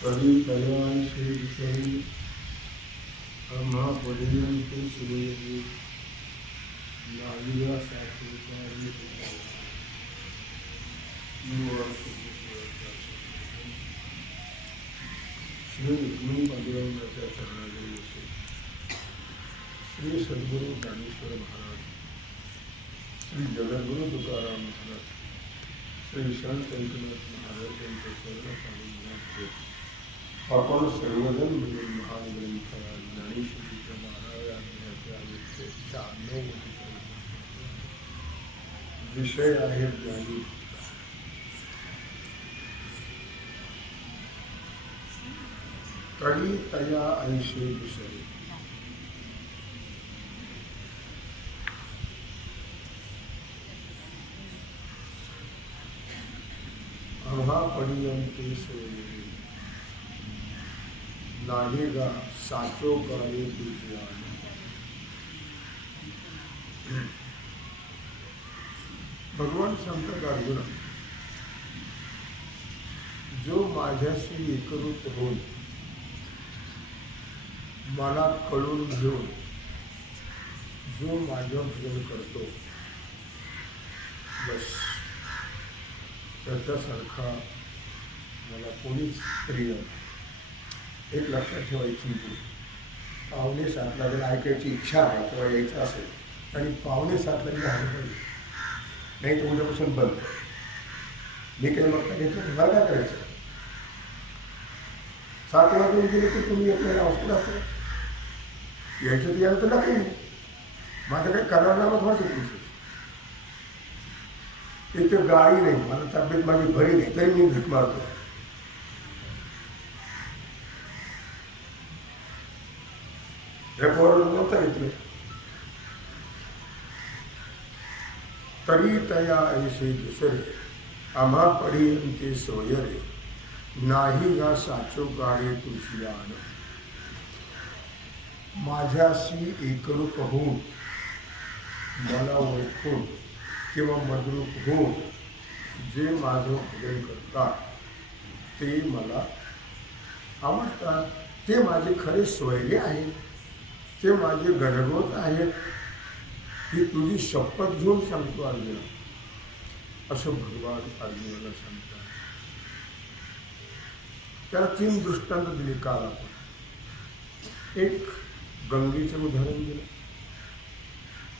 परितयाशेषरी महापरियंते सूर्य नालिया साक्षात्कारी श्री विष्णू पांडुरंगाच्या चरणाजवळ श्री सद्गुरु ज्ञानेश्वर महाराज, श्री जगद्गुरु तुकाराम महाराज, श्री संत एकनाथ महाराज यांच्या चरणसान्निध्यात आपण सर्वजण मिळून महान ग्रंथ ज्ञानेश्वरीच्या 12व्या अध्यायाच्या 96 विषय आहे ज्ञानी. तरी तया ऐशे विषय. आम्हा पडियंते सोयरे नाही गा साचो काळे तुझ्या. भगवान सांगतात अर्जुना, जो माझ्याशी एकरूप होऊन मला कळून घेऊन जो माझं भजन करतो, बस त्याच्यासारखा मला कोणीच प्रिय नाही. एक लक्षात ठेवायची, पावणे 7ला जर ऐकायची इच्छा आहे किंवा यायचं असेल आणि पावणे 7ला राहिलं पाहिजे, नाही तर उद्यापासून बंद. मी काही बघता घेतलं तुम्हाला काय करायचं? 7 वाजून गेले तर तुम्ही आपल्याला अवसर असतो यायचं तर यायला तर नक्की. माझ्याकडे करारनामा व्हायचं तुमचं. एक तर गाडी नाही, मला तब्येत माझी बरी नाही तरी मी झक मारतो. हे पोराला नव्हता घेतलं. तरी तया ऐसे दुसरे आम्हा पडियंते सोयरे नाही गा साचो गाडे तुझी आण. माझ्याशी एकरूप होऊन मला ओळखून किंवा मदरूप होऊन जे माझं भजन करतात ते मला आवडतात. ते माझे खरे सोयरे आहेत, ते माझे गणगोत आहेत. ही तुझी शपथ घेऊन सांगतो अर्जुना, असं भगवान अर्जुनाला सांगतात. त्याला 3 दृष्टांत दिले काल आपण. एक गंगेचं उदाहरण दिलं,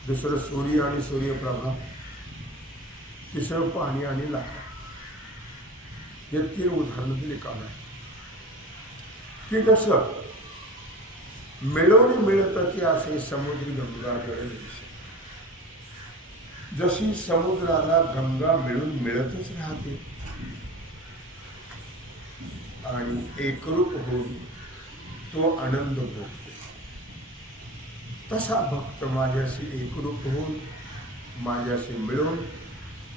दुसरं सूर्य आणि सूर्यप्रभा, तिसरं पाणी आणि लाटा. हे 3 उदाहरणं दिले काल. की जसं मिळवणी मिळत असे समुद्री गंगा जळ. जशी समुद्राला गंगा मिळून मिळतच राहते आणि एकरूप होऊन तो आनंद भोगतो, तसा भक्त माझ्याशी एकरूप होऊन माझ्याशी मिळून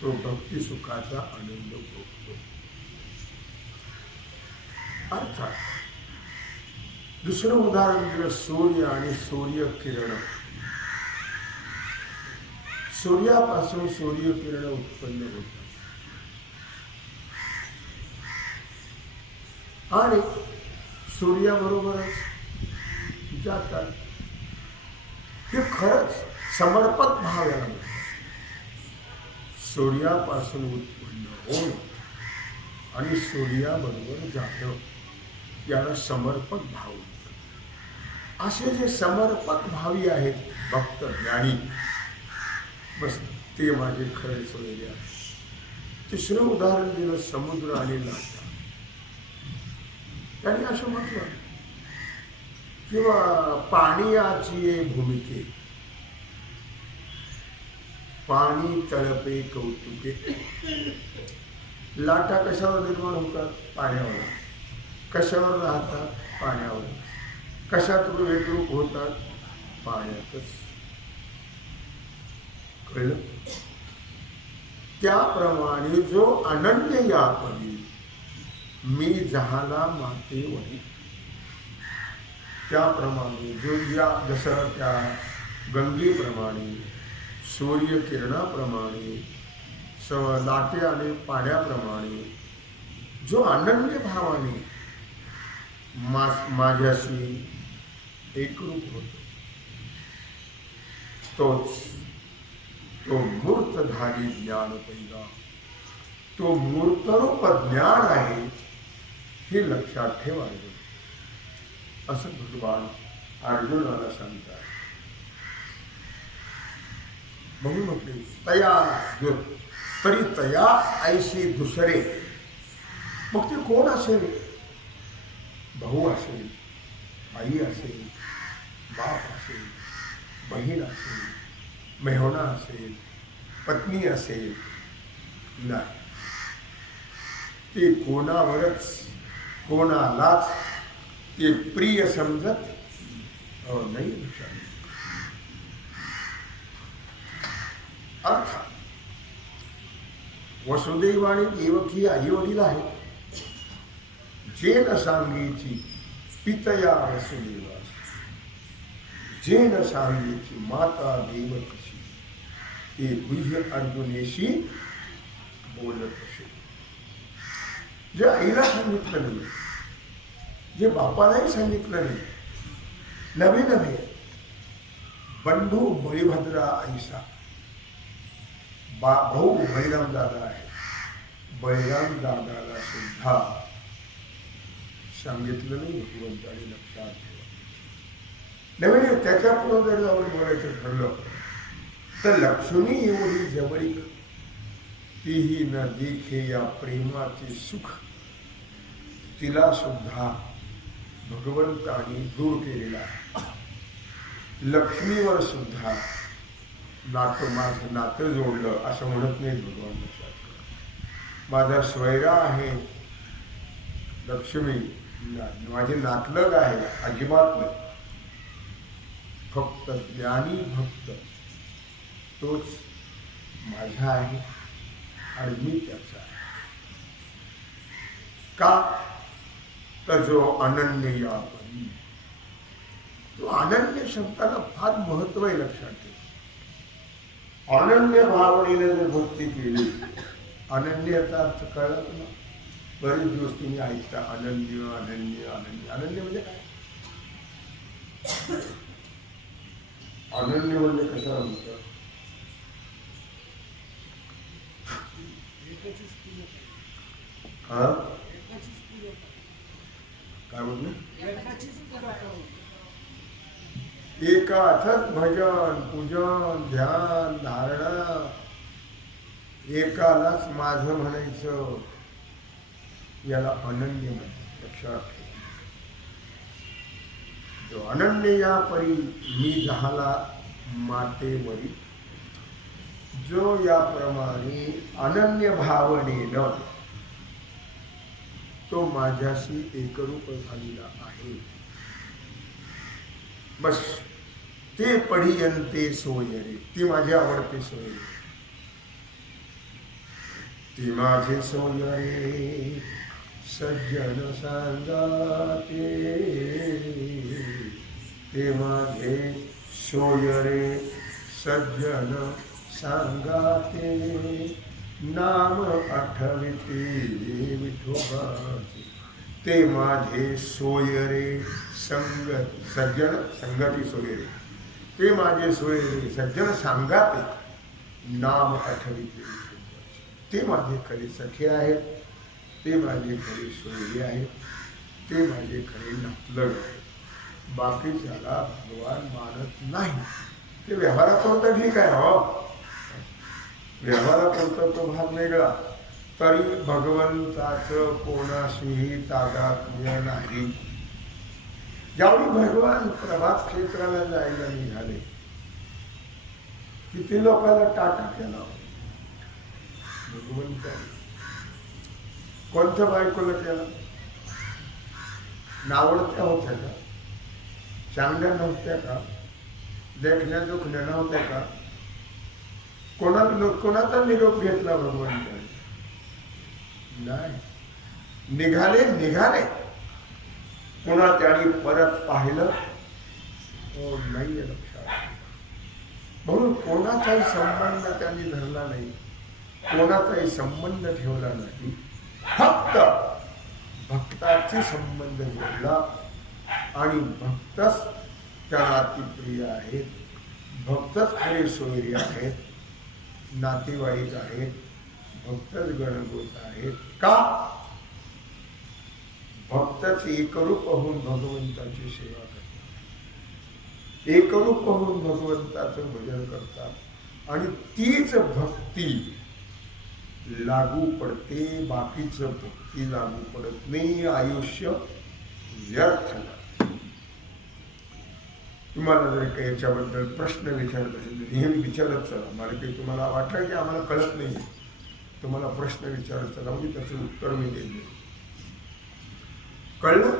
तो भक्ती सुखाचा आनंद भोगतो. अर्थात दुसरं उदाहरण दिलं सूर्य आणि सूर्यकिरण. सूर्यापासून सूर्यकिरण उत्पन्न होतात आणि सूर्याबरोबरच जातात. हे खरंच समर्पक भाव याला म्हणतात. सूर्यापासून उत्पन्न होणं आणि सूर्याबरोबर जाणं याला समर्पक भाव म्हणतात. असे जे समर्पक भावी आहेत भक्त ज्ञानी, बस ते माझे खरे सोयरे आहेत. तिसरं उदाहरण दिलं समुद्र आणि लाटा. त्यांनी असं म्हटलं किंवा पाणीयाची भूमिके पाणी तळपे कौतुके. लाटा कशावर निर्माण होतात? पाण्यावर. कशावर राहतात? पाण्यावर. कशात एकरूप होतात? पाण्यातच. कळलं? त्याप्रमाणे जो अनन्य यापरी मी जहाला मातेवरी, त्याप्रमाणे जो या जसं त्या गंगेप्रमाणे, सूर्यकिरणाप्रमाणे, लाटे आणि पाण्याप्रमाणे जो अनन्य भावाने माझ्याशी एकरूप होतो. तोच तो मूर्तधारी ज्ञान पैदा, तो मूर्तरूप ज्ञान आहे हे लक्षात ठेवा अर्जुन, असं भगवान अर्जुनाला सांगतात. म्हणून म्हटले तया तरी तया ऐशी दुसरे. मग ते कोण असेल? भाऊ असेल, आई असेल, बाप असेल, बहीण असेल, मेहणा असेल, पत्नी असेल, नाही, ते कोणालाच ते प्रिय समजत नाही. अर्थात वसुदेव आणि देवकी आई वडील आहेत. जे न सांगेची पितया वसुदेवा, जे न सांगेची माता देवकीशी, ते गुह्य अर्जुनेशी बोलत असे. जे आईला सांगितलं नाही, जे बापालाही सांगितलं नाही, नवे नवे बंधू बळीभद्रा आईसा, भाऊ बळीराम दादा आहे, बळीराम दादाला सुद्धा सांगितलं नाही भगवंताने. लक्षात ठेवा. नवीन त्याच्या पुढे जर जाऊन बोलायचं ठरलं तर लक्ष्मी एवढी जवळीक, तीही न देखे या प्रेमाचे सुख, तिला सुद्धा भगवंताने दूर केलेला आहे. लक्ष्मीवर सुद्धा माझं नातं जोडलं असं म्हणत नाही भगवान. माझा स्वैरा आहे लक्ष्मी, माझे नातलग आहे अजिबात नाही. फक्त ज्ञानी भक्त तोच माझा आहे आणि मी त्याचा आहे. का? तर जो अनन्य या परी, तो अनन्य शब्दाला फार महत्व आहे. लक्षात ठेवा. अनन्य भावनेने जर भक्ती केली, अनन्य याचा अर्थ कळला तुला? बरेच दिवस तुम्ही ऐकता अनन्य अनन्य अनन्य. अनन्य म्हणजे काय? अनन्य म्हणजे कशाला म्हणतात? हा काय म्हणलं? एकाथच भजन पूजन ध्यान धारणा, एकालाच माझं म्हणायचं, याला अनन्य म्हणतात. लक्षात ठेवा. जो अनन्य या परी मी झाला मातेवरी, जो याप्रमाणे अनन्य भावनेनं तो माझ्याशी एकरूप झालेला आहे. बस ते पढियंते सोयरे, ती माझी आवडते सोयरे, ती माझे सोयरे सज्जन सांगाते, ते माझे सोयरे सज्जन सांगाते, नाम आठविते विठोबाचे, ते माझे सोयरे सज्जन संगती सोयरे, ते माझे सोयरे सज्जन सांगाते, नाम आठविते, ते माझे खरे सखे आहेत, ते माझे खरे सोयरे आहेत, ते माझे खरे नातलग आहेत. बाकीच्याला भगवान मानत नाही. ते व्यवहारापुरतं ठीक आहे, हो व्यवहारापुरतं तो भाग वेगळा, तरी भगवंताचं कोणाशीही तादात्म्य नाही. ज्यावेळी भगवान प्रभात क्षेत्राला जायला निघाले, किती लोकांना टाटा केला भगवंताने. कोणत्या बायकोला केला? नावडत्या होत्या का? चांगल्या नव्हत्या का? देखण्या दुखण्या नव्हत्या का? कोणाचा निरोप घेतला भगवंताने? नाही. निघाले पुन्हा त्यांनी परत पाहिलं नाही. लक्षात. म्हणून कोणाचाही संबंध त्यांनी धरला नाही, कोणाचाही संबंध ठेवला नाही. फक्त भक्ताचे संबंध जोडला आणि भक्तच त्याला अतिप्रिय आहेत, भक्तच खरे सोयरे आहेत, नातेवाईक आहेत, भक्तच गणगोत आहेत. का? भक्तच एकरूप होऊन भगवंताची सेवा करतात, एकरूप होऊन भगवंताचं भजन करतात आणि तीच भक्ती लागू पडते, बाकीच भक्ती लागू पडत नाही, आयुष्य व्यर्थ लागते. तुम्हाला जर काही याच्याबद्दल प्रश्न विचारत असेल नेहमी विचारत चला. मला काही तुम्हाला वाटलं की आम्हाला कळत नाही, तुम्हाला प्रश्न विचारत चला, म्हणजे त्याचं उत्तर मी देईल. कळलं?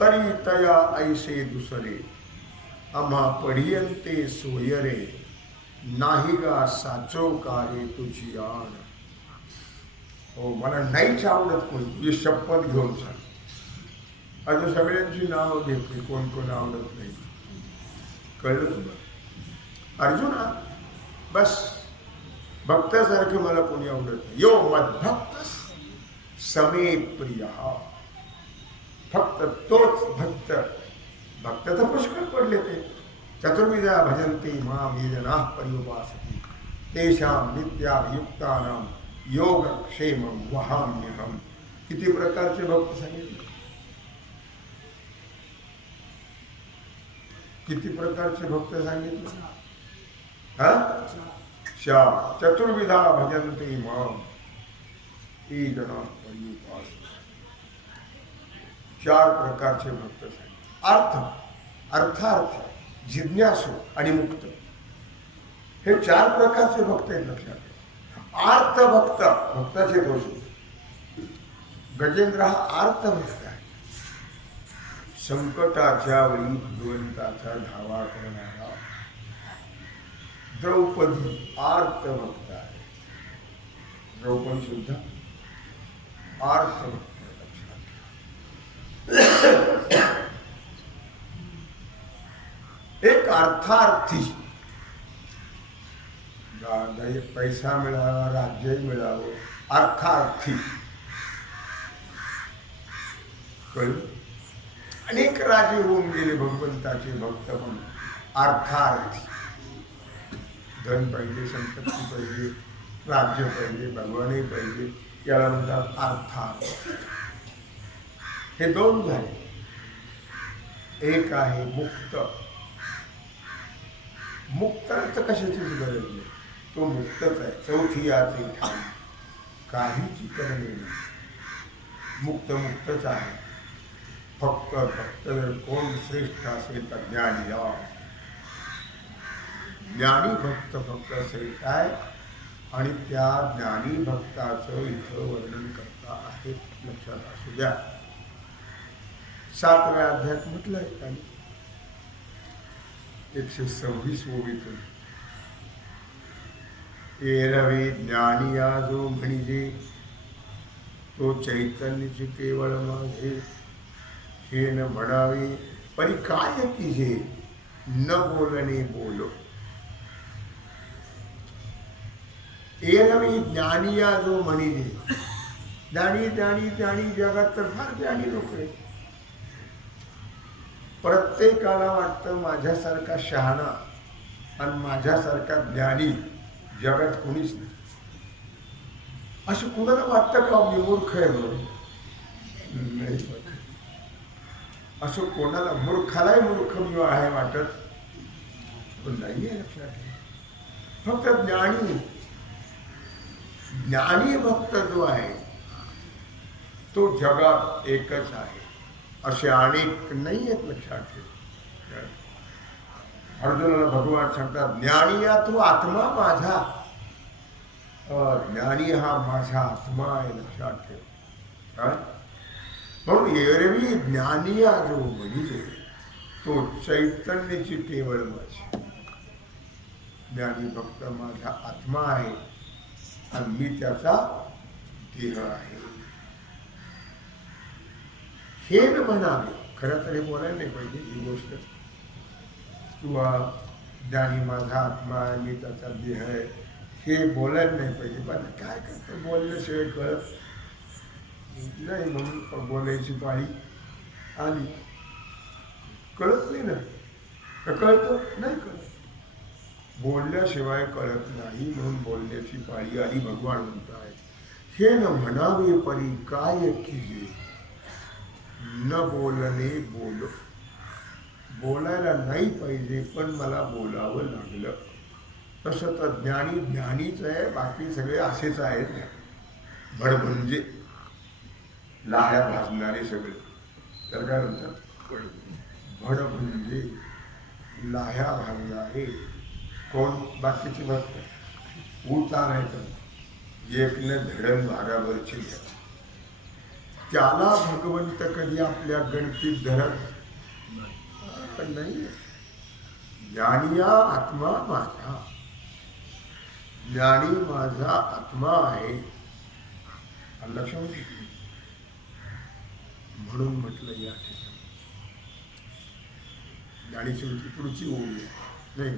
तरी तया ऐसे दुसरे आम्हा पढियंते सोयरे, नाही गा साचो कारे तुझी आण. हो, मला नाहीच आवडत कोणी, तुझी शपथ घेऊन सांग. आता सगळ्यांची नावं घेतली, कोण कोण आवडत नाही. कळलं तुला? अर्जुना, बस भक्तासारखं मला कोणी आवडत नाही. यो मद्भक्त समे प्रिय. फक्त तोच भक्त, भक्त तर पुष्कळ पडले ते. चतुर्विधा भजन्ते मां ये जनाः पर्युपासते तेषां नित्याभियुक्तानां योगक्षेमं वहाम्यहम्. किती प्रकारचे भक्त सांगितले? किती प्रकारचे भक्त सांगितले? हा, चतुर्विधा भजन्ते मां ये जनाः पर्युपासते. 4 प्रकारचे भक्त सांगितले. अर्थार्थ, जिज्ञासू आणि मुक्त, हे 4 प्रकारचे भक्त आहेत. लक्षात ठेवा. आर्त भक्त, भक्ताचे दोष. गजेंद्र हा आर्त भक्त आहे, संकटाच्या वेळी भगवंताचा धावा करणारा. द्रौपदी आर्त भक्त आहे, द्रौपदी सुद्धा आर्त भक्त. एक अर्थार्थी, पैसा मिळावा, राज्यही मिळावं, अर्थार्थी. कळलं? अनेक राजे होऊन गेले भगवंताचे भक्त, पण अर्थार्थी. धन पाहिजे, संपत्ती पाहिजे, राज्य पाहिजे, भगवानही पाहिजे, याला म्हणतात अर्थार्थ. हे 2 झाले. एक आहे मुक्त. मुक्त तर कशाचीच गरज नाही, तो मुक्तच आहे. चौथी याचे ठाण, काहीची करणे नाही. मुक्त मुक्तच आहे. फक्त भक्त जर कोण श्रेष्ठ असेल तर ज्ञानी. ज्ञानी भक्त फक्त श्रेष्ठ आहे आणि त्या ज्ञानी भक्ताचं इथं वर्णन करता आहे. लक्षात असू द्या. 7व्या अध्यायात म्हटलंय त्यांनी 126 ओळीतून, एरवे ज्ञानिया जो म्हणजे तो चैतन्यची केवळ माझे, हे न म्हणावे परी काय तिझे, न बोलणे बोलो. एरवे ज्ञानिया जो म्हणजे, ज्ञानी ज्ञानी ज्ञानी, जगात तर फार ज्ञानी लोक आहेत. प्रत्येकाला वाटतं माझ्यासारखा शहाणा आणि माझ्यासारखा ज्ञानी जगात कोणीच नाही. असं कुणाला वाटतं का मी मूर्ख आहे म्हणून? नाही. असं कोणाला, मूर्खालाही मूर्ख मी आहे वाटत नाही आहे. लक्षात ठेवा. फक्त ज्ञानी भक्त जो आहे तो जगात एकच आहे, असे अनेक नाही आहेत. लक्षात ठेव. अर्जुनाला भगवान सांगतात, ज्ञानी या तू आत्मा माझा. ज्ञानी हा माझा आत्मा आहे. लक्षात ठेव. म्हणून एरवी ज्ञानी या जो म्हणजे तो चैतन्याची केवळ माझी. ज्ञानी भक्त माझा आत्मा आहे आणि मी त्याचा देह आहे. हे न म्हणावे. खरं तर हे बोलायला नाही पाहिजे ही गोष्ट, किंवा ज्ञानी माझा आत्मा आहे, मी त्याचा देह आहे, हे बोलायला नाही पाहिजे. पण काय करतं, बोलल्याशिवाय कळत. नाही म्हणून बोलायची पाळी आली. कळत नाही ना, का कळतं? नाही कळत. बोलल्याशिवाय कळत नाही म्हणून बोलण्याची पाळी आली. भगवान म्हणताय, हे न म्हणावे परी काय कीजे, न बोलणे बोल. बोलायला नाही पाहिजे पण मला बोलावं लागलं. तसं तर ज्ञानी ज्ञानीच आहे, बाकी सगळे असेच आहेत. भड म्हणजे लाह्या भाजणारे सगळे. तर काय म्हणतात? भड म्हणजे लाह्या भाजणारे. कोण? बाकीचे भक्त उतारायचं एकनं धडण भारावरची घ्या. त्याला भगवंत कधी आपल्या गणतीत धरत नाही. ज्ञानिया आत्मा माझा, ज्ञानी माझा आत्मा आहे. लक्षात. म्हणून म्हटलं या ठिकाणी ज्ञानीची पुढची ओळी नाही.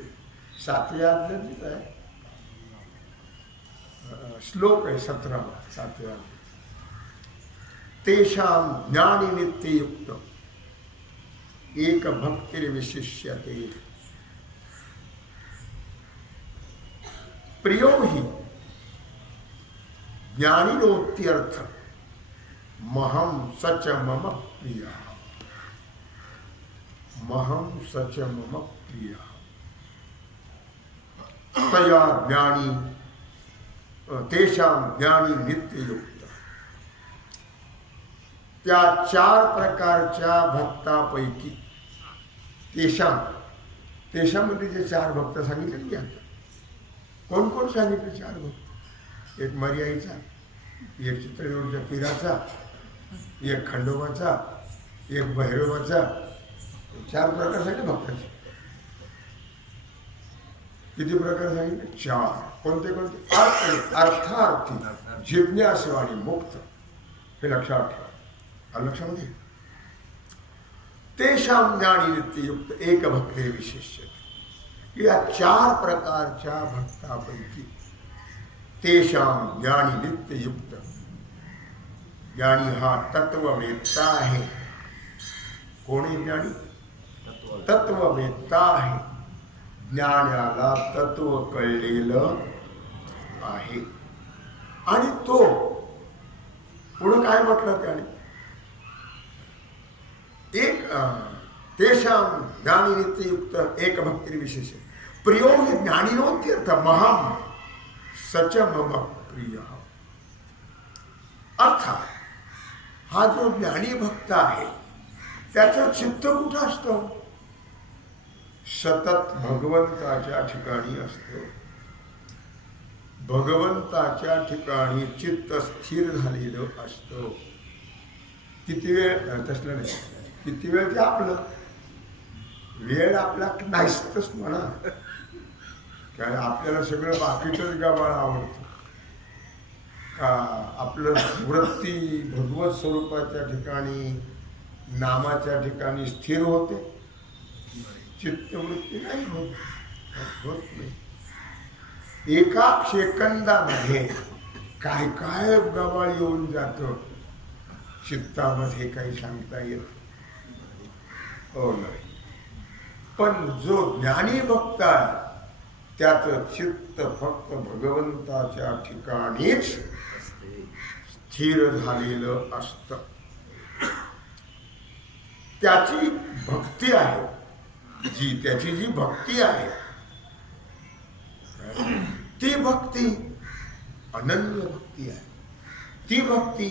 7व्या अध्यायात आहे, श्लोक आहे 17वा. 7व्या तेषां ज्ञानी नित्ययुक्त एक भक्तिर्विशिष्यते प्रियो हि ज्ञानिनोत्यर्थ महम सच मम प्रिय, महम सच मम प्रिय. तया ज्ञानी तेषां ज्ञानी नित्ययुक्त. त्या 4 प्रकारच्या भक्तापैकी तेषां, तेषामध्ये जे 4 भक्त सांगितले की आता कोण कोण सांगितले? 4 भक्त. एक मर्याईचा, एक चित्रयोगच्या पीराचा, एक खंडोबाचा, एक भैरवाचा. 4 प्रकार सांगितले भक्ताचे. किती प्रकार सांगितले? 4. कोणते कोणते? अर्थार्थी, जिज्ञासू आणि मुक्त. हे लक्षात ठेवा. लक्षामध्ये तेषां ज्ञानी नित्ययुक्त एक भक्ते विशिष्य. या 4 प्रकारच्या भक्तापैकी तेषां ज्ञानी नित्ययुक्त. ज्ञानी हा तत्ववेत्ता आहे. कोणी ज्ञानी? तत्ववेत्ता आहे. ज्ञानाला तत्व कळलेलं आहे. आणि तो पुढं काय म्हटलं त्याने? एक तेषां ज्ञानी नित्ययुक्त एक भक्तिर्विशेष प्रियो हि ज्ञानिनोत्यर्थ महम सच मम प्रिय. अर्थात हा जो ज्ञानी भक्त आहे त्याचं चित्त कुठं असतं? सतत भगवंताच्या ठिकाणी असतं. भगवंताच्या ठिकाणी चित्त स्थिर झालेलं असतं. किती वेळ? तसलं नाही. किती वेळ? ते आपलं वेळ आपला नाहीतच म्हणा. काय आपल्याला सगळं बाकीचंच गावाळ आवडतं का? आपलं वृत्ती भगवत स्वरूपाच्या ठिकाणी, नामाच्या ठिकाणी स्थिर होते. चित्तवृत्ती नाही होत नाही. एका सेकंदामध्ये काय काय गबाळ येऊन जातं चित्तामध्ये, काही सांगता येत हो नाही. पण जो ज्ञानी भक्त आहे त्याचं चित्त फक्त भगवंताच्या ठिकाणीच स्थिर झालेलं असतं. त्याची भक्ती आहे जी, त्याची जी भक्ती आहे ती भक्ती अनन्य भक्ती आहे. ती भक्ती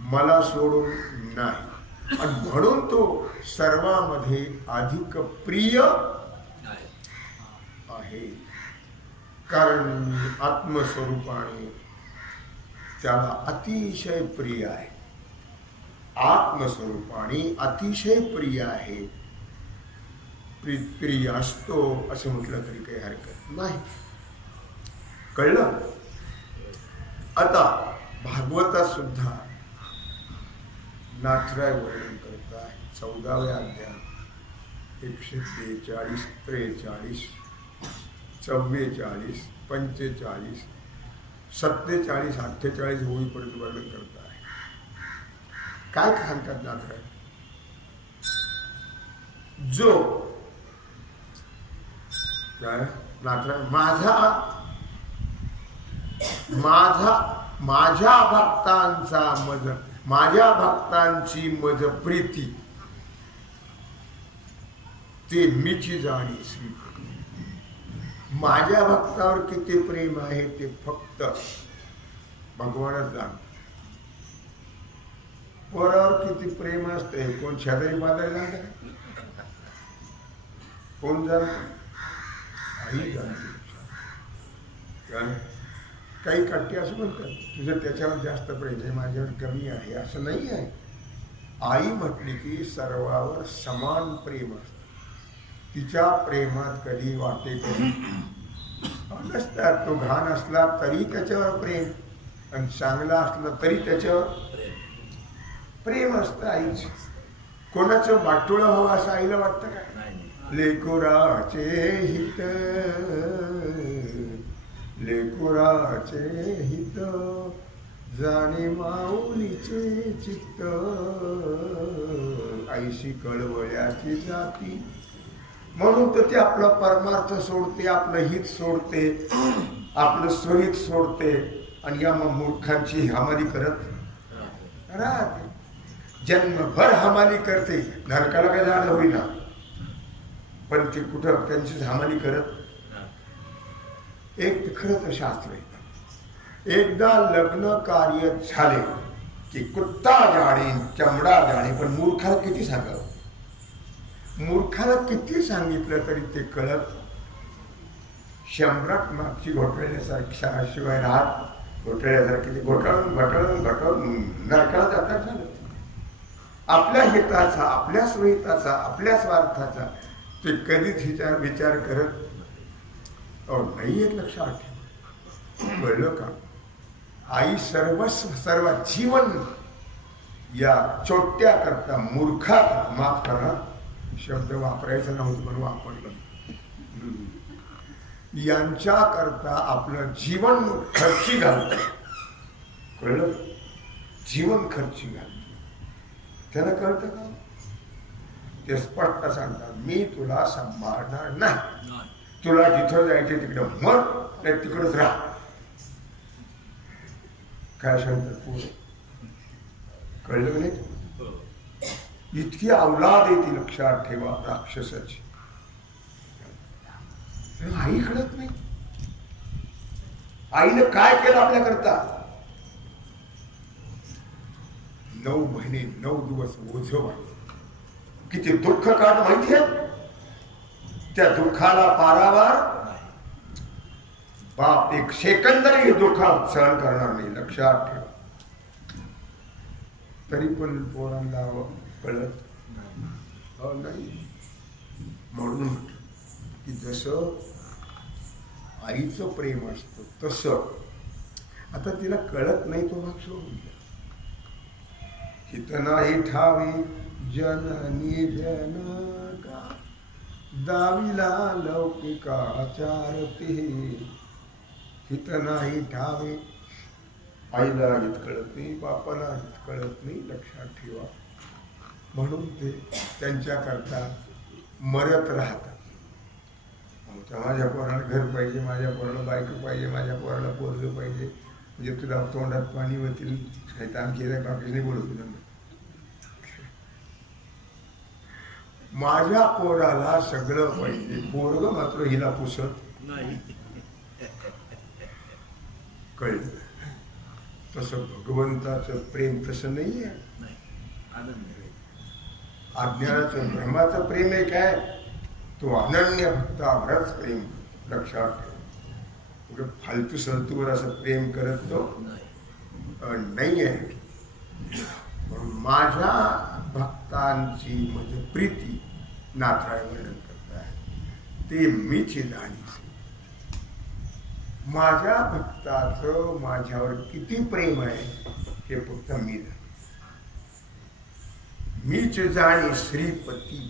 मला सोडून नाही. आणि म्हणून तो सर्वांमध्ये अधिक प्रिय आहे. कारण मी आत्मस्वरूपाने त्याला अतिशय प्रिय आहे. आत्मस्वरूपाने अतिशय प्रिय आहे. प्रिय असतो असं म्हटलं तरी काही हरकत नाही. कळलं? आता भागवतात सुद्धा नाथराय वर्णन करत आहे. 14व्या अध्यायात 143, 43, 44, 45, 47, 48 होईपर्यंत वर्णन करत आहे. काय सांगतात नाथराज? जो काय नाथराज माझ्या भक्तांचा मज, माझ्या भक्तांची मज प्रीती ते मीची जाणी श्रीपती. माझ्या भक्तावर किती प्रेम आहे ते फक्त भगवानच जाणतो. पोरावर किती प्रेम असते कोण शेजारी पाजारी जाणत, कोण जाणत? आई जाणते. काही कट्टे असं म्हणतात तुझं त्याच्यावर जास्त प्रेम आहे माझ्यावर कमी आहे, असं नाही आहे. आई म्हटली की सर्वावर समान प्रेम असतं. तिच्या प्रेमात कधी वाटे कधी नसतात. तो घाण असला तरी त्याच्यावर प्रेम, आणि चांगला असला तरी त्याच्यावर प्रेम असतं आईच. कोणाचं वाटोळं हवं असं आईला वाटतं का? लेकुराचे हित, लेकुराचे हित जाणे माऊलीचे चित्त. आईशी कळवळ्याची जाती, म्हणून तर ते आपला परमार्थ सोडते, आपलं हित सोडते, आपलं स्वहित सोडते, आणि या मूर्खांची हमाली करत राहते. जन्मभर हमाली करते, नरकाला काय झालं होईना, पण ते कुठं त्यांचीच हमाली करत. एक खरंच शास्त्र आहे, एकदा लग्न कार्य झाले की कुत्ता जाणे चमडा जाणे, पण मूर्खाला किती सांगावं? मूर्खाला किती सांगितलं तरी ते कळत. शंभरात मागची घोटाळल्यासारखी शिवाय राहत, घोटाळल्यासारखी घोटाळून घोटाळून घोटाळून नरकाला जातात. झालं आपल्या हिताचा, आपल्या स्वहिताचा, आपल्या स्वार्थाचा ते कधीच विचार करत नाही. एक लक्षात ठेव, कळलं का? आई सर्व जीवन या छोट्या करता मूर्खा, माफ करा शब्द वापरायचा नव्हतं पण वापरलं, यांच्या करता आपलं जीवन खर्ची घालत. कळलं? जीवन खर्ची घालत. त्याला कळतं का? ते स्पष्ट सांगतात, मी तुला सांभाळणार नाही, तुला जिथं जायचं तिकडं मर, नाही तिकडंच राहा. काय सांगतात पुढे? कळलं नाही? इतकी अवलाद आहे ती, लक्षात ठेवा, राक्षसाची. आई कळत नाही. आईनं काय केलं आपल्याकरता? 9 महिने 9 दिवस ओझं वाढलं. किती दुःख काढ माहितीये? त्या दुःखाला पारावार बाप एक सेकंदही दुःखात सहन करणार नाही, लक्षात ठेवा. तरी पण पोरांना कळत नाही. म्हणून की जसं आईचं प्रेम असतं तसं आता तिला कळत नाही, तो भाग सोडून द्या. हित नाही ठावी जननी जनका, दाविला लौकिकाचारते. हित नाही ठावे, आईला हित कळत नाही, बापाला हित कळत नाही, लक्षात ठेवा. म्हणून ते त्यांच्याकरता मरत राहतात. माझ्या पोराला घर पाहिजे, माझ्या पोराला बायको पाहिजे, माझ्या पोराला पोरगं पाहिजे, म्हणजे तुला तोंडात पाणी होतील. आणखी बाकीने बोलत तुला, माझ्या पोराला सगळं पाहिजे, पोरग मात्र हिला पुसत नाही. कळलं? तसं भगवंताचं प्रेम तसं नाही आहे. अज्ञानाचं ब्रह्माचं प्रेम आहे काय? तो अनन्य भक्तावरच प्रेम, लक्षात ठेव. फालतू संतूवर असं प्रेम करत तो नाही आहे. माझ्या भक्तांची म्हणजे प्रीती नाथराय वर्णन करत आहे, ते मीच जाणीव. माझ्या भक्ताचं माझ्यावर किती प्रेम आहे हे फक्त मी जाणे. मीच जाणे श्रीपती.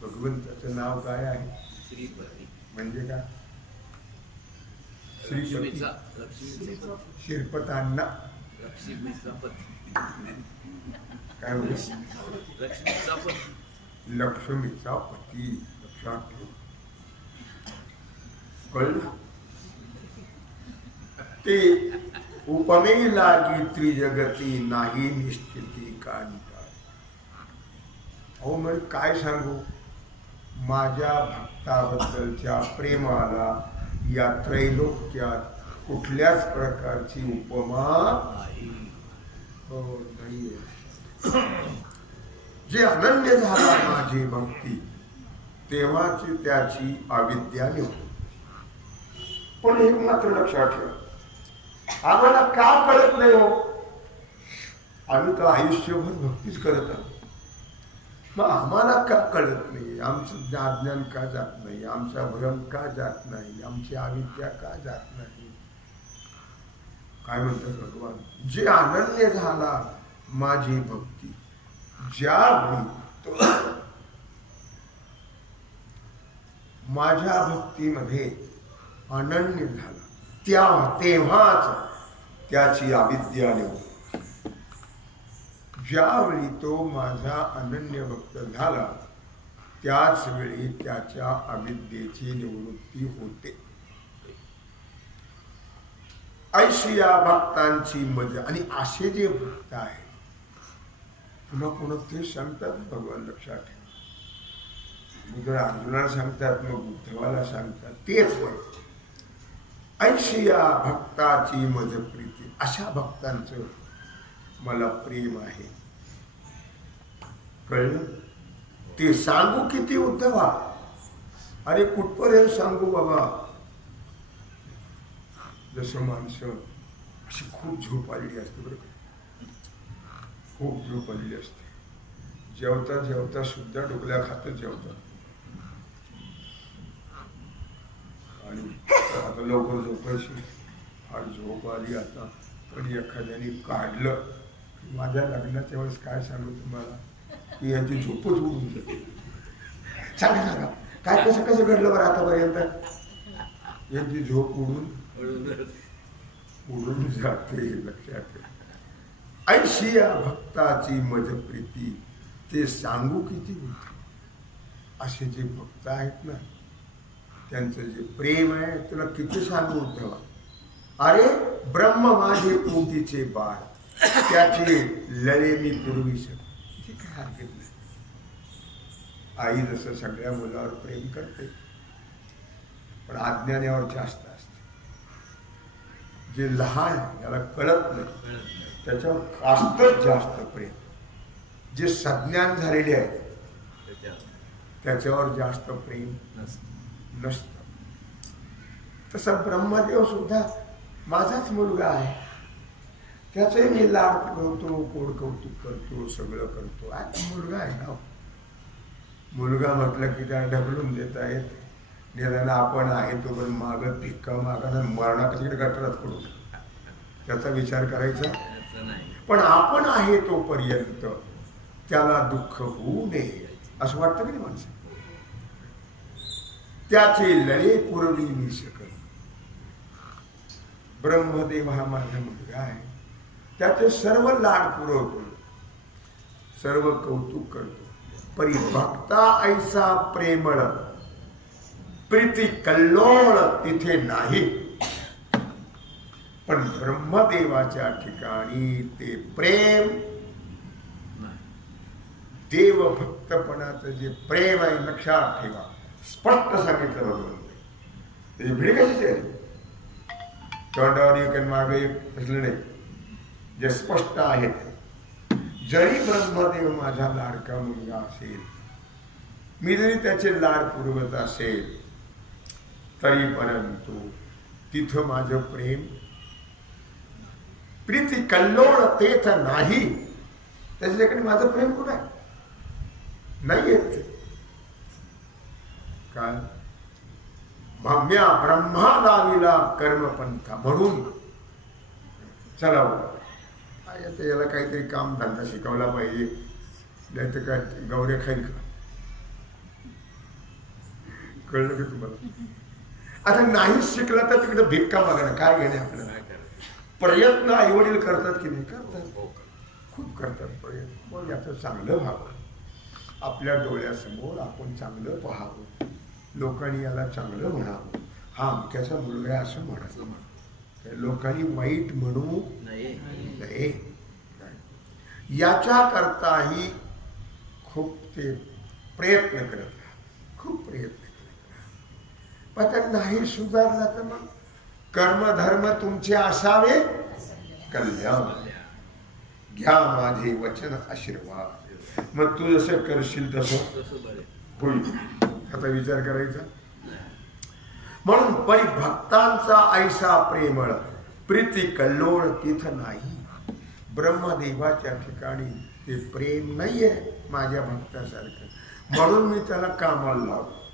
भगवंताचं नाव काय आहे? श्रीपती. म्हणजे काय? श्रीपती, शिरपतांना काय लक्ष्मीचा पती लक्षात ठेव. कळलं? ते उपमे लागी त्रिजगती नाही निश्चिती कांता. अहो म्हणजे काय सांगू, माझ्या भक्ताबद्दलच्या प्रेमाला या त्रैलोक्यात कुठल्याच प्रकारची उपमा नाहीये. जे अनन्य झाला माझी भक्ती तेव्हाची त्याची अविद्या निवड. पण हे मात्र लक्षात ठेवा, आम्हाला का कळत नाही हो? आम्ही तर आयुष्यभर भक्तीच करत आहोत. मग आम्हाला का कळत नाही? आमचं ज्ञान का जात नाही? आमचा भ्रम का जात नाही? आमची अविद्या का जात नाही? काय म्हणतात भगवान, जे अनन्य झाला माझी भक्ती, ज्यावेळी तो माझ्या भक्तीमध्ये अनन्य झाला तेव्हाच त्याची अविद्या निवड. ज्यावेळी तो माझा अनन्य भक्त झाला त्याच वेळी त्याच्या अविद्येची निवृत्ती होते. ऐशी या भक्तांची मजा. आणि असे जे भक्त आहेत पुन्हा पुन्हा ते सांगतात भगवान, लक्षात ठेवा. बुद्ध अर्जुनाला सांगतात, मग उद्धवाला सांगतात, तेच पण ऐशी या भक्ताची मज प्रीती. अशा भक्तांचं मला प्रेम आहे. कळलं? ते सांगू किती उद्धवा? अरे कुठपर्यंत सांगू बाबा? जसं माणसं अशी खूप झोप आलेली असते बरं का, खूप झोप आलेली असते. जेवता जेवता सुद्धा डोकल्या खातच जेवतात. आणि आता लवकर झोपायची, फार झोप आली आता. पण एखाद्याने काढलं, माझ्या लग्नाच्या वेळेस काय सांगू तुम्हाला की यांची झोपच उडून जाते. सांगा सांगा काय कसं कसं घडलं बरं आतापर्यंत? यांची झोप उडून जाते. लक्षात. ऐशी या भक्ताची मज प्रीती, ते सांगू किती होते. असे जे भक्त आहेत ना, त्यांचं जे प्रेम आहे तुला किती सांगू उद्धवा. अरे ब्रह्म माझे पोटीचे बाळ, त्याचे लळे मी पुरवी शकते. काय हरकत नाही. आई जसं सगळ्या मुलावर प्रेम करते, पण अज्ञानावर जास्त असते. जे लहान आहे याला कळत नाही त्याच्यावर जास्तच जास्त प्रेम. जे सज्ञान झालेले आहेत त्याच्यावर जास्त प्रेम नसतं. तसं ब्रह्मदेव सुद्धा माझाच मुलगा आहे, त्याचंही मी लाड पुरवतो, कोड कौतुक करतो, सगळं करतो. आता मुलगा आहे ना. मुलगा म्हटलं की त्या ढकलून देत आहेत. निदान आपण आहे तो पण मागत भिक्का मागायला मरणा कशाकडे गटारात पडू, त्याचा विचार करायचा पण आपण आहे तोपर्यंत त्याला दुःख होऊ नये असं वाटतं की नाही माणसं. त्याचे लळे पुरवी मी शकत. ब्रह्मदेव हा माझा मुलगा आहे, त्याचे सर्व लाड पुरवतो, सर्व कौतुक करतो. परी भक्ता ऐसा प्रेमळ प्रीती कल्लोळ तिथे नाही. पण ब्रह्मदेवाच्या ठिकाणी ते प्रेम, देव भक्तपणाचं जे प्रेम आहे लक्षात ठेवा. स्पष्ट सांगितलं भगवंत. त्याची भिड कशी आहे, तोंडावर एक आणि मागे एक असलं नाही, जे स्पष्ट आहे. जरी ब्रह्मदेव माझा लाडका मुलगा असेल, मी जरी त्याचे लाड पुरवत असेल, तरी परंतु तिथं माझं प्रेम प्रीती कल्लोळ तेच नाही. त्याच्याकडे माझं प्रेम कुठं आहे? नाही येत. काय भाम्या ब्रह्मा लाविला कर्मपंथा म्हणून चला आता याला काहीतरी काम धंदा शिकवला पाहिजे, नाही तर काय गौऱ्या खाईल का? कळलं का तुम्हाला? आता नाही शिकला तर तिकडे भिक्का मागणं काय घेणे आपल्याला. प्रयत्न आईवडील करतात की नाही? करतात. खूप करतात प्रयत्न, मग याचं चांगलं व्हावं, आपल्या डोळ्यासमोर आपण चांगलं पाहावं, लोकांनी याला चांगलं म्हणावं, हा अमक्याचा मुलगा आहे असं म्हणायचं, लोकांनी वाईट म्हणू नये. याच्याकरताही खूप ते प्रयत्न करत राहतात, खूप प्रयत्न करत राहतात. पण ते नाही सुधारला तर मग कर्मधर्म तुमचे असावे कल्याण, घ्या माझे वचन आशीर्वाद. मग तू जसं करशील तसं होईल, आता विचार करायचा. म्हणून परिभक्तांचा ऐसा प्रेमळ, प्रीती कल्लोळ तिथ नाही. ब्रह्मदेवाच्या ठिकाणी ते प्रेम नाहीये माझ्या भक्तासारखं, म्हणून मी त्याला कामाला लावतो.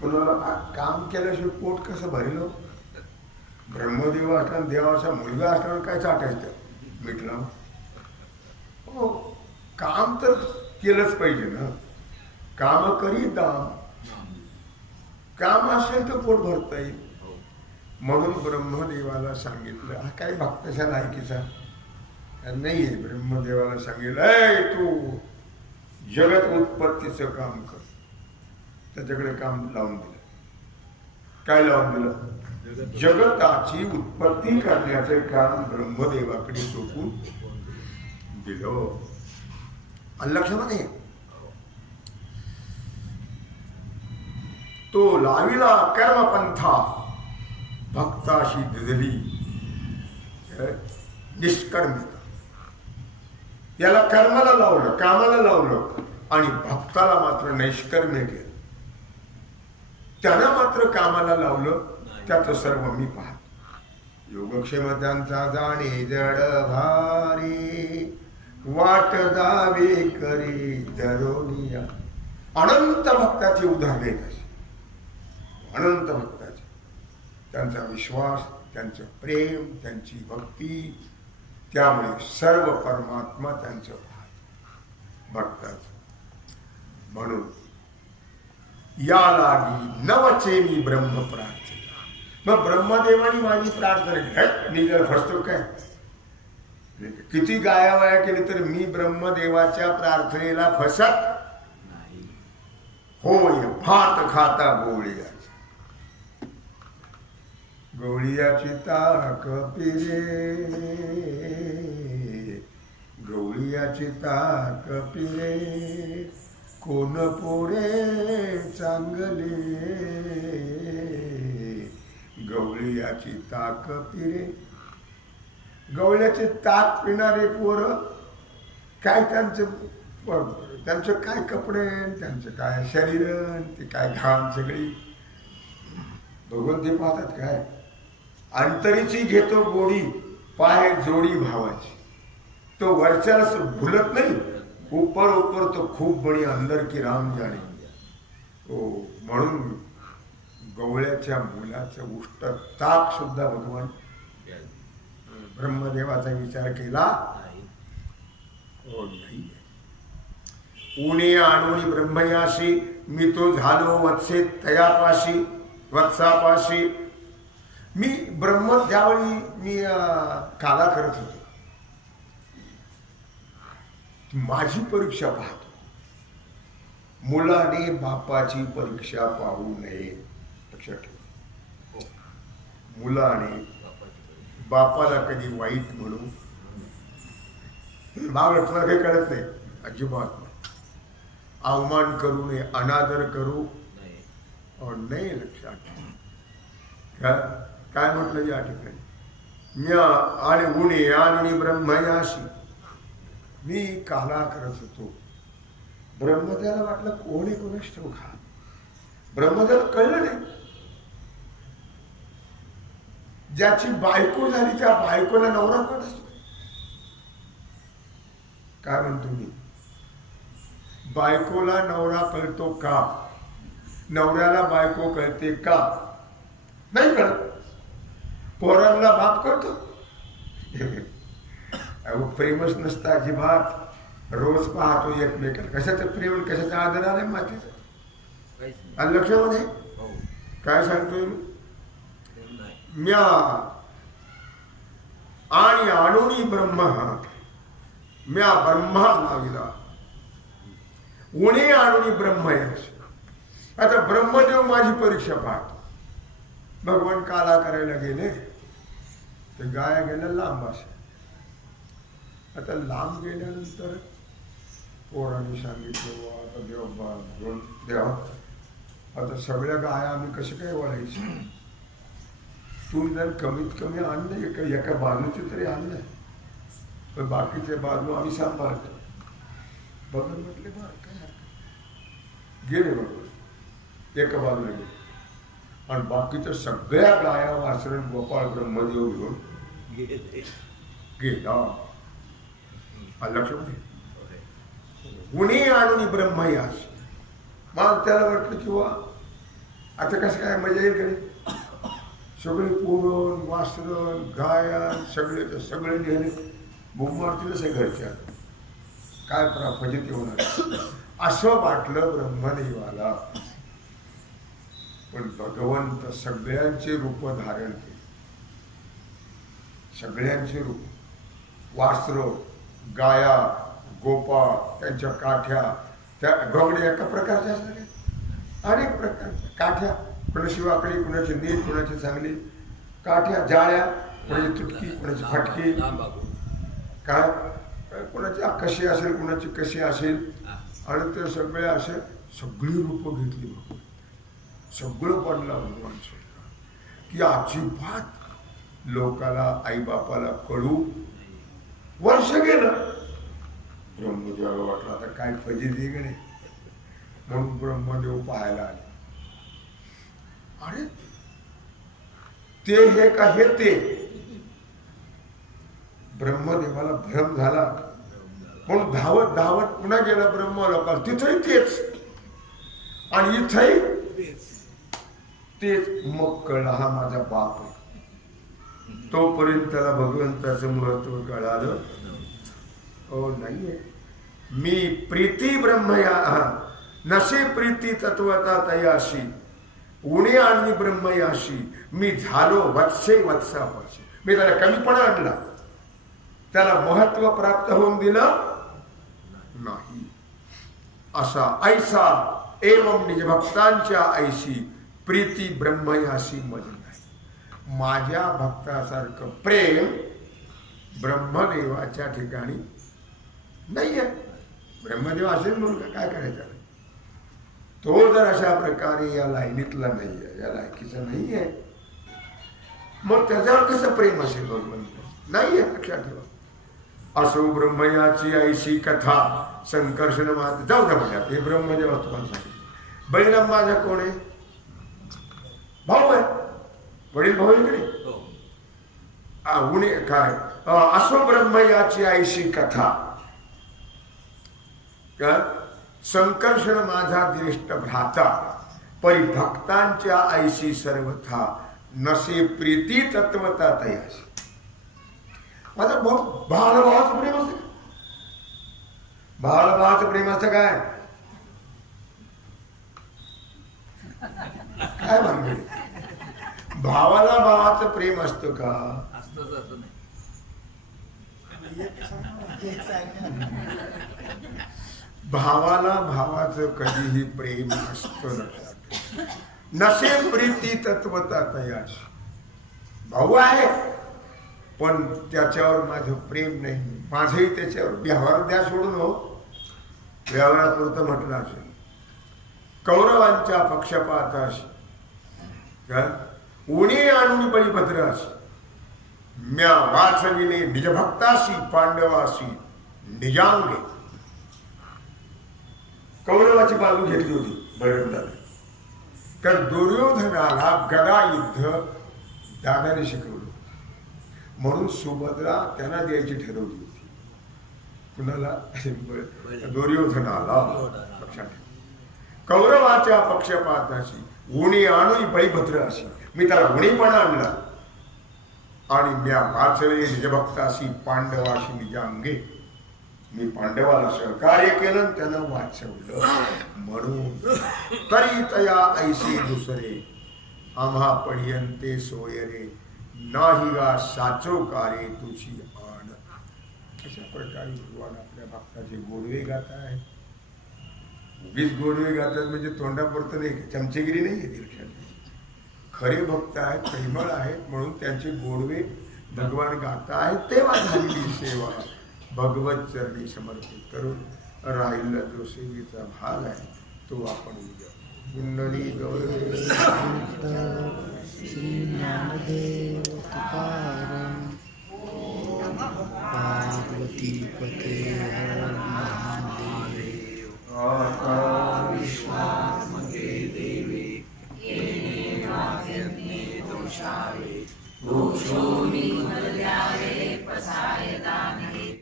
कुणाला काम केल्याशिवाय पोट कसं भरेल? ब्रह्मदेव असला देवाचा मुलगा असल्यावर काय चाटायचं मिटलं? हो, काम तर केलंच पाहिजे ना. काम करी दाम, काम असेल तर पोट भरता येईल. म्हणून ब्रह्मदेवाला सांगितलं, हा काय भक्ताच्या लायकीचा नाहीये. ब्रह्मदेवाला सांगितलं, तू जगत उत्पत्तीचं काम कर. त्याच्याकडे काम लावून दिलं. काय लावून दिलं? जगताची उत्पत्ती करण्याचे काम ब्रह्मदेवाकडे सोपून दिलं. लक्षामध्ये तो लाविला कर्मपंथा, भक्ताशी दिली निष्कर्मिता. याला कर्माला लावलं, कामाला लावलं, आणि भक्ताला मात्र नैष्कर्म्य केलं. त्यानं मात्र कामाला लावलं, त्याचं सर्व मी पाहतो. योगक्षेम त्यांचा जाणे जड भारी, वाट जावे करी धरोनिया. अनंत भक्ताची उदाहरणे कशी, अनंत भक्ताची, त्यांचा विश्वास, त्यांचं प्रेम, त्यांची भक्ती, त्यामुळे सर्व परमात्मा त्यांचं पाहत भक्ताचं. म्हणून या लागी नवचे मी ब्रह्म प्रार्थना. मग ब्रह्मदेवानी माझी प्रार्थना केली, मी जर फसतो काय? किती गायावाया केली तर मी ब्रह्मदेवाच्या प्रार्थनेला फसत नाही. होय भात खाता गोळ्या, गवळीयाची ताक पिरे, गवळीयाची ताक पिरे, कोण पोरे चांगले, गवळीयाची ताक पिरे. गवळ्याचे ताक पिणारे पोरं काय, त्यांचं काय कपडे, त्यांचं काय शरीर, ते काय घाम सगळी बघून ते पाहतात. काय अंतरीची घेतो गोडी, पाय जोडी भावाची. तो वरच्याला भुलत नाही, ऊपर ऊपर तो खूप बडी अंदर की राम जाणे. हो, म्हणून गवळ्याच्या मुलाचं उष्ट ताक सुद्धा भगवान ब्रह्मदेवाचा विचार केला हो नाही. उणे आणून ब्रह्मयाशी, मी तो झालो वत्से तयापाशी, वत्सापाशी. मी ब्रह्म त्यावेळी मी काला करत होतो, माझी परीक्षा पाहतो. मुलाने बापाची परीक्षा पाहू नये, लक्षात ठेव. मुलाने बापाला कधी वाईट म्हणू, बाबा तुला काही कळत नाही, अजिबात नाही. अवमान करू नये, अनादर करू नाही. लक्षात काय म्हटलं या ठिकाणी? म्या आणि उणे आणि ब्रह्मयाशी, मी काला करत होतो. ब्रह्मदेवाला वाटलं कोणी कोणाच ठाऊक. ब्रह्मदेवाला कळलं नाही. ज्याची बायको झाली त्या बायकोला नवरा कळत असतो. काय म्हणतो मी? बायकोला नवरा कळतो का? नवऱ्याला बायको कळते का? नाही कळत. पोरांना बाप कळतो? प्रेमच नसतं अजिबात. रोज पाहतो एकमेकांना. कशाचं प्रेम, कशाचा आदर आलाय मातीचा. आणि लक्षामध्ये काय सांगतोय मी? म्या आणि आणूनी ब्रह्म म्या ब्रह्मा लाविला उणे आणून ब्रह्मयश. आता ब्रह्मदेव माझी परीक्षा पाहतो. भगवान काला करायला गेले तर गाया गेल्या लांब असे. आता लांब गेल्यानंतर पोरांनी सांगितलं आता देवा आता सगळ्या गाया आम्ही कसे काय वळायचे. तू जर कमीत कमी आणलं एका बाजूचे तरी आणलं पण बाकीच्या बाजू आम्ही सांभाळतो. बघून म्हटले बरं काय गेले बरोबर एका बाजूला गेले आणि बाकीच्या सगळ्या गाया वासरण गोपाळ ब्रह्मदेव घेऊन गेला. लक्षात उणे आणून ब्रह्मयास. मग त्याला वाटलं किंवा आता कसं काय मजा येईल कडे सगळे पुरण वासरण गायन सगळे सगळे लिहिले बुममारतील असे घरच्या काय फजिती होणार असं वाटलं ब्रह्मदेवाला. पण भगवंत सगळ्यांचे रूप धारण केले. सगळ्यांचे रूप वासर गाया गोपाळ त्यांच्या काठ्या त्या घोंगड्या एका प्रकारच्या असतात अनेक प्रकारच्या काठ्या कुणाची वाकडी कुणाची नीट कुणाची चांगली काठ्या जाळ्या कुणाची तुटकी कुणाची फटकी काय कुणाची कशी असेल कुणाची कशी असेल आणि ते सगळे असे सगळी रूपं घेतली. सगळं पडलं भगवान स्वतः की अजिबात लोकाला आईबापाला कळू. वर्ष गेलं ब्रह्मदेवाला वाटलं आता काय फजिती की नाही म्हणून ब्रह्मदेव पाहायला आले. अरे ते हे का हे ते ब्रह्मदेवाला भ्रम झाला म्हणून धावत धावत पुन्हा गेला ब्रह्म लोकाला. तिथंही तेच आणि इथंही तेच. मग कळला हा माझा बाप आहे. तोपर्यंत त्याला भगवंताचं महत्व कळालं. हो नाहीये मी प्रीती ब्रह्मया नसे प्रीती तत्वता तयाशी उणे आणि ब्रह्मयाशी मी झालो वत्से वत्सापाशी. मी त्याला कमीपणा आणला त्याला महत्व प्राप्त होऊन दिलं नाही. असा ऐसा एवं निज भक्तांच्या ऐशी प्रीती ब्रह्मयाशी मज नाही. माझ्या भक्तासारखं प्रेम ब्रह्मदेवाच्या ठिकाणी नाहीये. ब्रह्मदेव असेल म्हणून काय करायचं. तो जर अशा प्रकारे या लाईनीतला नाहीये या लायकीचा नाहीये मग त्याच्यावर कसं प्रेम असेल भगवंत नाहीये. लक्षात ठेवा. असो ब्रह्मयाची ऐशी कथा संकर्षण जाऊ द्या म्हणतात हे ब्रह्मदेव तुम्हाला सांगितलं. बळीराम माझा कोण आहे भाऊ आहे. वडील भाऊ इकडे उणे काय असो ब्रह्मयाची ऐशी कथा का संकर्षण माझा ज्येष्ठ भ्राता परिभक्तांच्या ऐशी सर्वथा नसे प्रीती तत्वता तयाशी. माझा भावाला भावाचं प्रेम असतं. भावाला भावाचं प्रेम असतं काय काय म्हणते भावाला भावाचं प्रेम असतं का. भावाला भावाचं कधीही प्रेम नसतं. नसे प्रीती तत्वता तयाशी. भाऊ आहे पण त्याच्यावर माझं प्रेम नाही. माझंही त्याच्यावर व्यवहार द्या सोडून हो व्यवहारापुरतं म्हटलं असेल. कौरवांच्या पक्षपाताशी उणे आणून बळीभद्राशी म्या वाचविले निजभक्ताशी पांडवाशी निजांगे. कौरवाची बाजू घेतली होती बळीभद्राने. तर दुर्योधनाला गदा युद्ध दादाने शिकवलं म्हणून सुभद्रा त्यांना द्यायची ठरवली होती. कुणाला दुर्योधनाला. लक्षात कौरवाच्या पक्षपाताशी उणी आणून बळीभद्र अशी मी त्याला उणीपणा आणला आणि म्या वाचले निजभक्ताशी पांडवाशी निजांगे. मी पांडवाला सहकार्य केलं त्यानं वाचवलं म्हणून तरी तया ऐसे दुसरे आम्हा पर्यंते सोयरे नाही गा साचो कारे तुझी आण. अशा प्रकारे भगवान आपल्या भक्ताचे गोडवे गात आहे. उगीच गोडवे गातात म्हणजे तोंडापुरतं नाही, चमचेगिरी नाही आहे लक्षात. खरे भक्त आहेत, प्रेमळ आहेत, म्हणून त्यांचे गोडवे भगवान गात आहेत. तेव्हा झालेली सेवा भगवत चरणी समर्पित करून राहिला जो सेवेचा भाग आहे तो आपण उद्या कुंडली गौरव श्री ज्ञानदेव तुकाराम पार्वती पते हर महादेव.